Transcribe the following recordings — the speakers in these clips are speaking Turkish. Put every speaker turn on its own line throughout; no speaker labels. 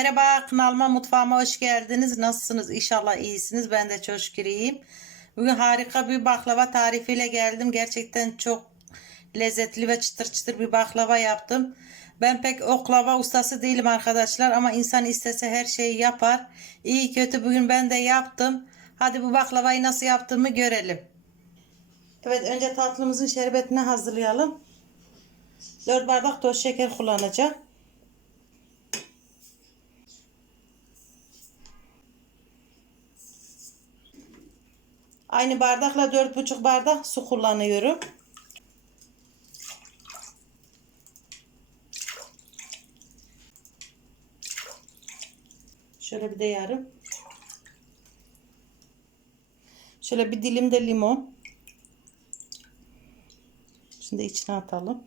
Merhaba kanalıma mutfağıma hoş geldiniz. Nasılsınız? İnşallah iyisiniz. Ben de çok şükür iyiyim. Bugün harika bir baklava tarifiyle geldim. Gerçekten çok lezzetli ve çıtır çıtır bir baklava yaptım. Ben pek oklava ustası değilim arkadaşlar ama insan istese her şeyi yapar. İyi kötü bugün ben de yaptım. Hadi bu baklavayı nasıl yaptığımı görelim. Evet önce tatlımızın şerbetini hazırlayalım. 4 bardak toz şeker kullanacağım. Aynı bardakla 4,5 bardak su kullanıyorum. Şöyle bir de yarım. Şöyle bir dilim de limon. Şimdi içine atalım.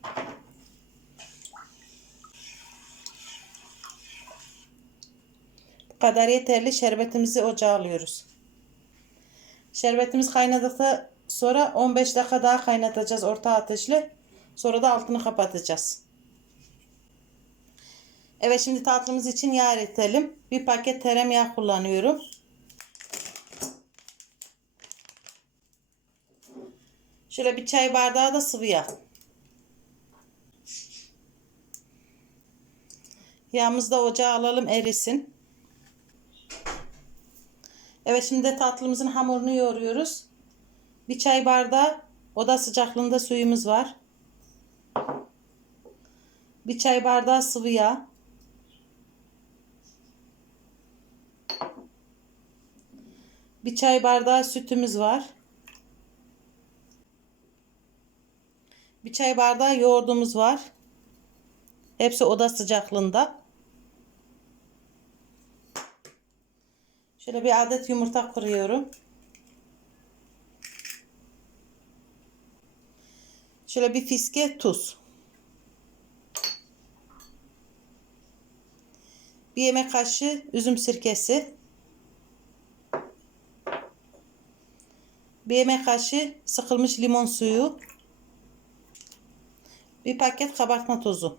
Bu kadar yeterli. Şerbetimizi ocağa alıyoruz. Şerbetimiz kaynadıktan sonra 15 dakika daha kaynatacağız orta ateşle. Sonra da altını kapatacağız. Evet şimdi tatlımız için yağ eritelim. Bir paket tereyağı kullanıyorum. Şöyle bir çay bardağı da sıvı yağ. Yağımızı da ocağa alalım erisin. Evet şimdi de tatlımızın hamurunu yoğuruyoruz. Bir çay bardağı oda sıcaklığında suyumuz var. Bir çay bardağı sıvı yağ. Bir çay bardağı sütümüz var. Bir çay bardağı yoğurdumuz var. Hepsi oda sıcaklığında. Şöyle bir adet yumurta kırıyorum. Şöyle bir fiske tuz. Bir yemek kaşığı üzüm sirkesi. Bir yemek kaşığı sıkılmış limon suyu. Bir paket kabartma tozu.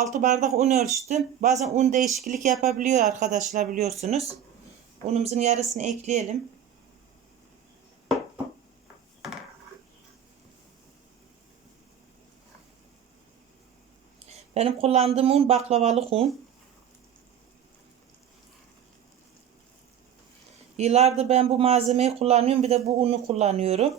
Altı bardak un ölçtüm. Bazen un değişiklik yapabiliyor arkadaşlar biliyorsunuz. Unumuzun yarısını ekleyelim. Benim kullandığım un baklavalık un. Yıllardır ben bu malzemeyi kullanıyorum. Bir de bu unu kullanıyorum.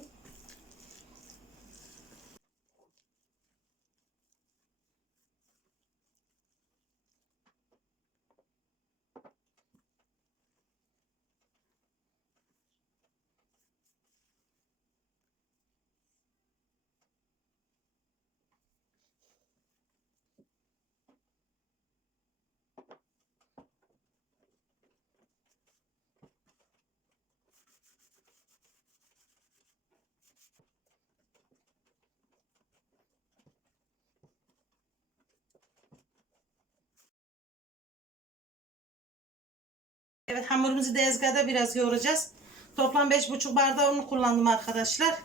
Evet hamurumuzu dezgahda biraz yoğuracağız. Toplam 5,5 bardağı un kullandım arkadaşlar.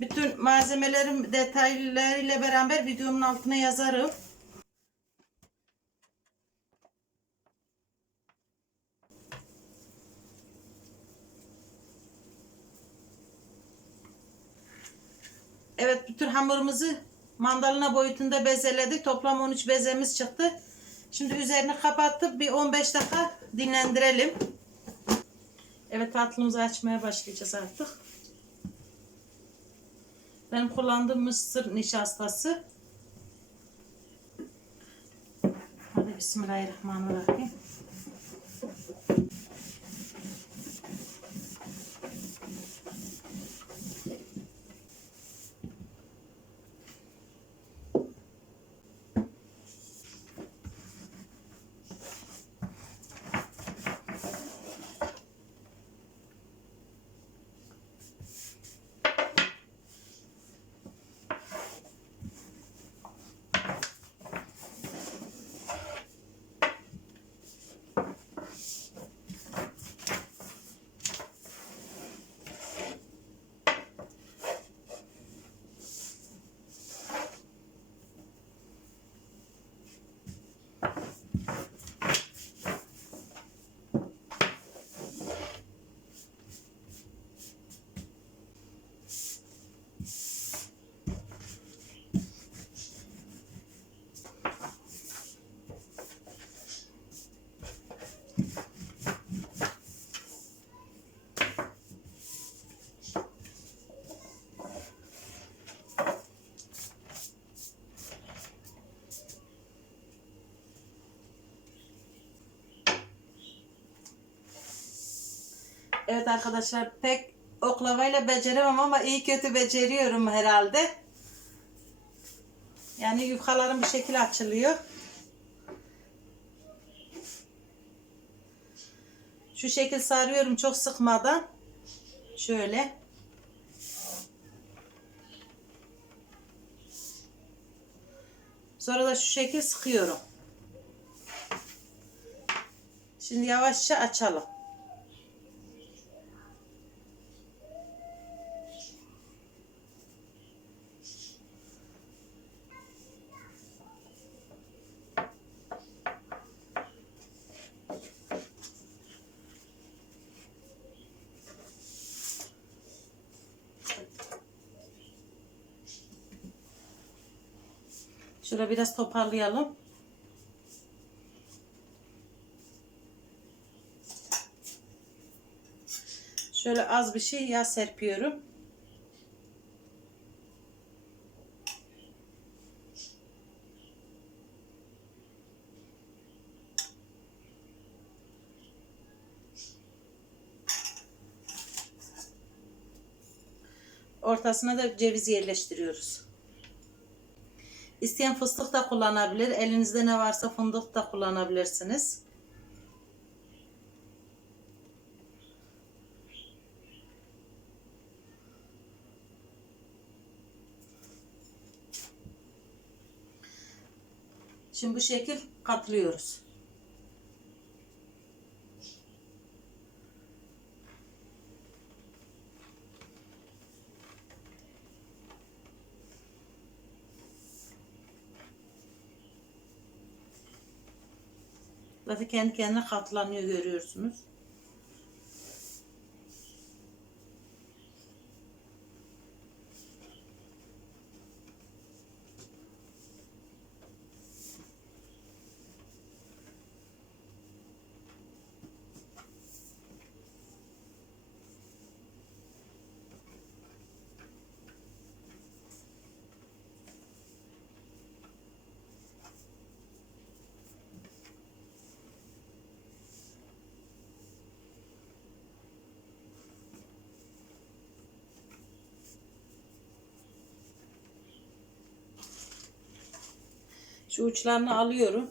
Bütün malzemelerim detaylarıyla beraber videomun altına yazarım. Evet bütün hamurumuzu mandalina boyutunda bezeledik. Toplam 13 bezemiz çıktı. Şimdi üzerini kapatıp bir 15 dakika dinlendirelim. Evet tatlımızı açmaya başlayacağız artık. Benim kullandığım mısır nişastası. Hadi Bismillahirrahmanirrahim. Evet arkadaşlar pek oklavayla beceremem ama iyi kötü beceriyorum herhalde. Yani yufkalarım bir şekilde açılıyor. Şu şekil sarıyorum çok sıkmadan. Şöyle. Sonra da şu şekil sıkıyorum. Şimdi yavaşça açalım. Şöyle biraz toparlayalım. Şöyle az bir şey yağ serpiyorum. Ortasına da ceviz yerleştiriyoruz. İsteyen fıstık da kullanabilir. Elinizde ne varsa fındık da kullanabilirsiniz. Şimdi bu şekil katlıyoruz. Zaten kendi kendine katlanıyor görüyorsunuz. Şu uçlarını alıyorum.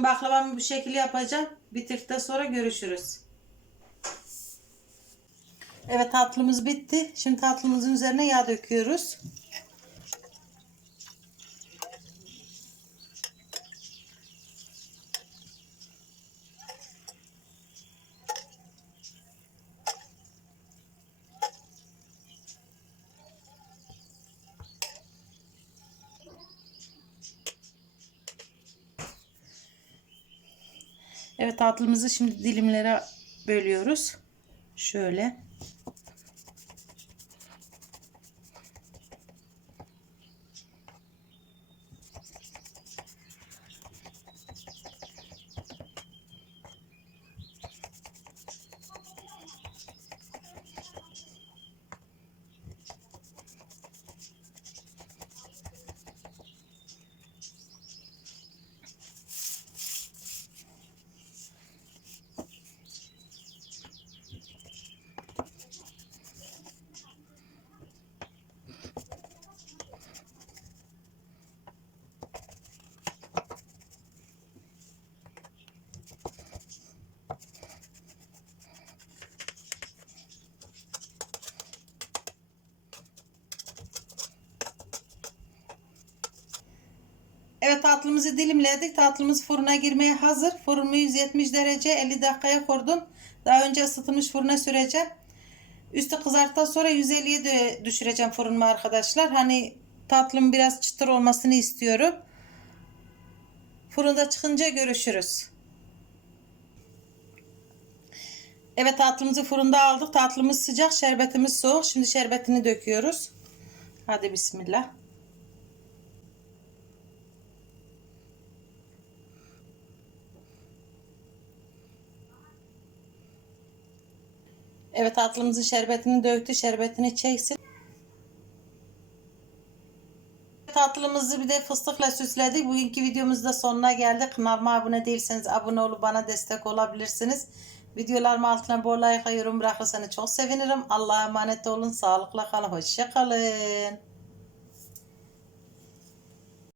Bütün baklavamı bu şekilde yapacağım. Bitirdikten sonra görüşürüz. Evet tatlımız bitti. Şimdi tatlımızın üzerine yağ döküyoruz. Evet tatlımızı şimdi dilimlere bölüyoruz. Şöyle. Tatlımızı dilimledik. Tatlımız fırına girmeye hazır. Fırını 170 derece 50 dakikaya kurdum. Daha önce ısıtılmış fırına süreceğim. Üstü kızarttıktan sonra 150'ye de düşüreceğim fırınımı arkadaşlar. Hani tatlım biraz çıtır olmasını istiyorum. Fırında çıkınca görüşürüz. Evet tatlımızı fırında aldık. Tatlımız sıcak, şerbetimiz soğuk. Şimdi şerbetini döküyoruz. Hadi bismillah. Evet tatlımızın şerbetini döktü. Şerbetini çeksin. Tatlımızı bir de fıstıkla süsledik. Bugünkü videomuzda sonuna geldik. Kanalıma abone değilseniz abone olup bana destek olabilirsiniz. Videolarımı altına bol like, yorum bırakırsanız çok sevinirim. Allah'a emanet olun. Sağlıkla kalın. Hoşça kalın.